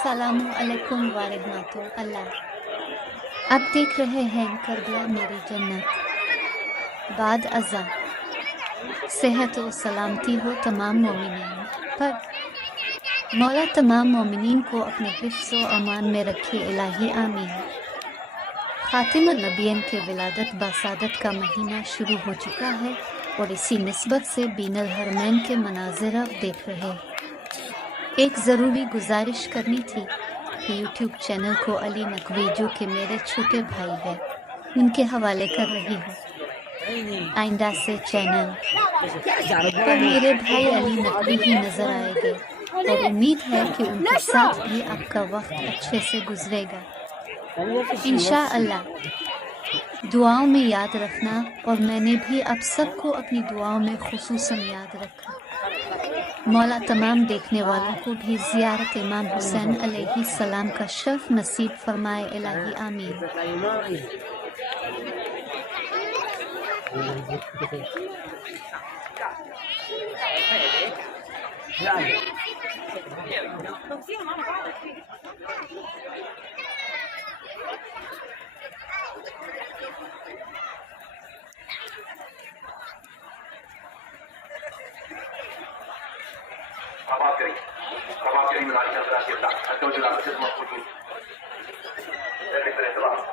अस्सलामु अलैकुम वारहमतुल्लाह अल्लाह। आप देख रहे हैं करबला मेरी जन्नत। बाद अज़ा सेहत और सलामती हो तमाम मोमिनीन पर। मौला तमाम मोमिनीन को अपने हिफ्ज़ व अमान में रखे, इलाही आमीन। ख़ातिमुन नबिय्यीन के विलादत बासादत का महीना शुरू हो चुका है और इसी निस्बत से बीनल हरमैन के मनाज़िर आप देख रहे हैं। एक ज़रूरी गुजारिश करनी थी कि यूट्यूब चैनल को अली नकवी, जो कि मेरे छोटे भाई हैं, उनके हवाले कर रही हूँ। आइंदा से चैनल पर मेरे भाई अली नकवी ही नज़र आएंगे और उम्मीद है कि उनके साथ भी आपका वक्त अच्छे से गुजरेगा इंशाअल्लाह। दुआओं में याद रखना, और मैंने भी आप सबको अपनी दुआओं में खुसूसन याद रखा। मौला तमाम देखने वालों को भी ज़ियारत इमाम हुसैन अलैहि सलाम का शर्फ नसीब फरमाए, इलाही आमीन। Gracias.